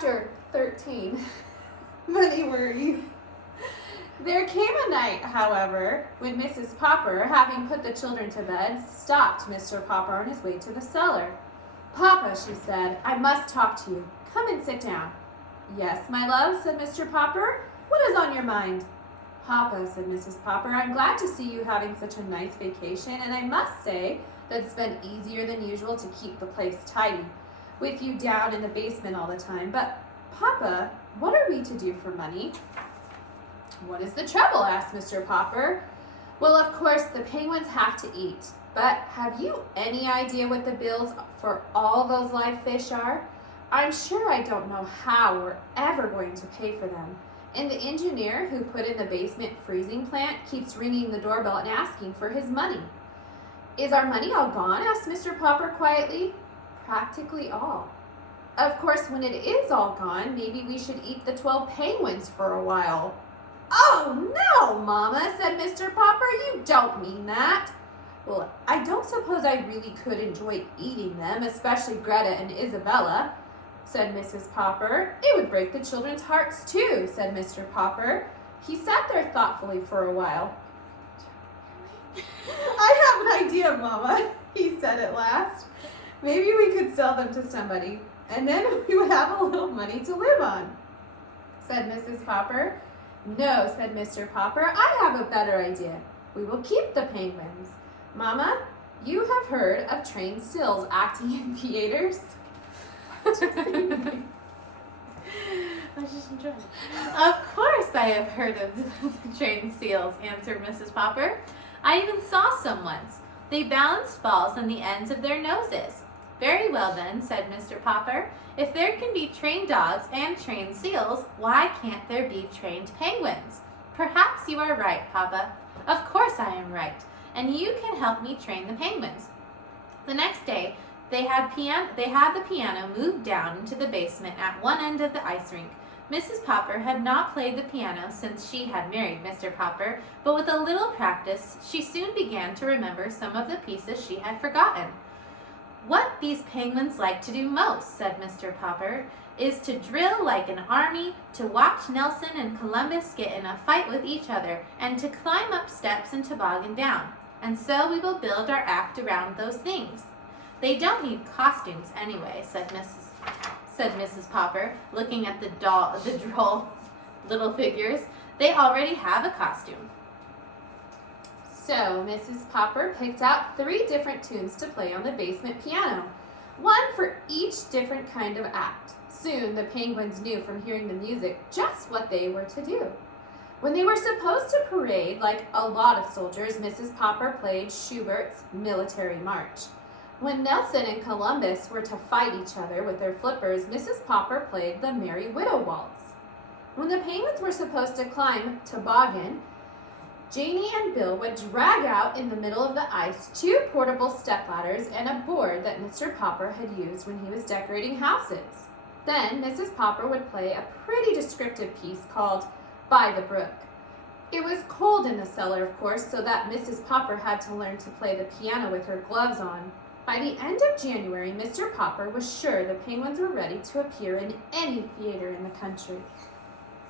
Chapter 13. Money Worries. There came a night, however, when Mrs. Popper, having put the children to bed, stopped Mr. Popper on his way to the cellar. "Papa," she said, "I must talk to you. Come and sit down." "Yes, my love," said Mr. Popper. "What is on your mind?" "Papa," said Mrs. Popper, "I'm glad to see you having such a nice vacation, and I must say that it's been easier than usual to keep the place tidy, with you down in the basement all the time. But, Papa, what are we to do for money?" "What is the trouble?" asked Mr. Popper. "Well, of course, the penguins have to eat. But have you any idea what the bills for all those live fish are? I'm sure I don't know how we're ever going to pay for them. And the engineer who put in the basement freezing plant keeps ringing the doorbell and asking for his money." "Is our money all gone?" asked Mr. Popper quietly. "Practically all." "Of course, when it is all gone, maybe we should eat the 12 penguins for a while." "Oh, no, Mama," said Mr. Popper. "You don't mean that." "Well, I don't suppose I really could enjoy eating them, especially Greta and Isabella," said Mrs. Popper. "It would break the children's hearts too," said Mr. Popper. He sat there thoughtfully for a while. "I have an idea, Mama," he said at last. "Maybe we could sell them to somebody, and then we would have a little money to live on," said Mrs. Popper. "No," said Mr. Popper, "I have a better idea. We will keep the penguins. Mama, you have heard of trained seals acting in theaters?" I was just enjoying it. "Of course I have heard of the trained seals," answered Mrs. Popper. "I even saw some once. They balanced balls on the ends of their noses." "Very well then," said Mr. Popper. "If there can be trained dogs and trained seals, why can't there be trained penguins? Perhaps you are right, Papa." "Of course I am right, and you can help me train the penguins." The next day, they had the piano moved down into the basement at one end of the ice rink. Mrs. Popper had not played the piano since she had married Mr. Popper, but with a little practice, she soon began to remember some of the pieces she had forgotten. "What these penguins like to do most," said Mr. Popper, "is to drill like an army, to watch Nelson and Columbus get in a fight with each other, and to climb up steps and toboggan down. And so we will build our act around those things." "They don't need costumes anyway," said Mrs. Popper, looking at the droll little figures. "They already have a costume." So Mrs. Popper picked out 3 different tunes to play on the basement piano, one for each different kind of act. Soon the penguins knew from hearing the music just what they were to do. When they were supposed to parade like a lot of soldiers, Mrs. Popper played Schubert's Military March. When Nelson and Columbus were to fight each other with their flippers, Mrs. Popper played the Merry Widow Waltz. When the penguins were supposed to climb toboggan, Janie and Bill would drag out in the middle of the ice 2 portable stepladders and a board that Mr. Popper had used when he was decorating houses. Then Mrs. Popper would play a pretty descriptive piece called "By the Brook." It was cold in the cellar, of course, so that Mrs. Popper had to learn to play the piano with her gloves on. By the end of January, Mr. Popper was sure the penguins were ready to appear in any theater in the country.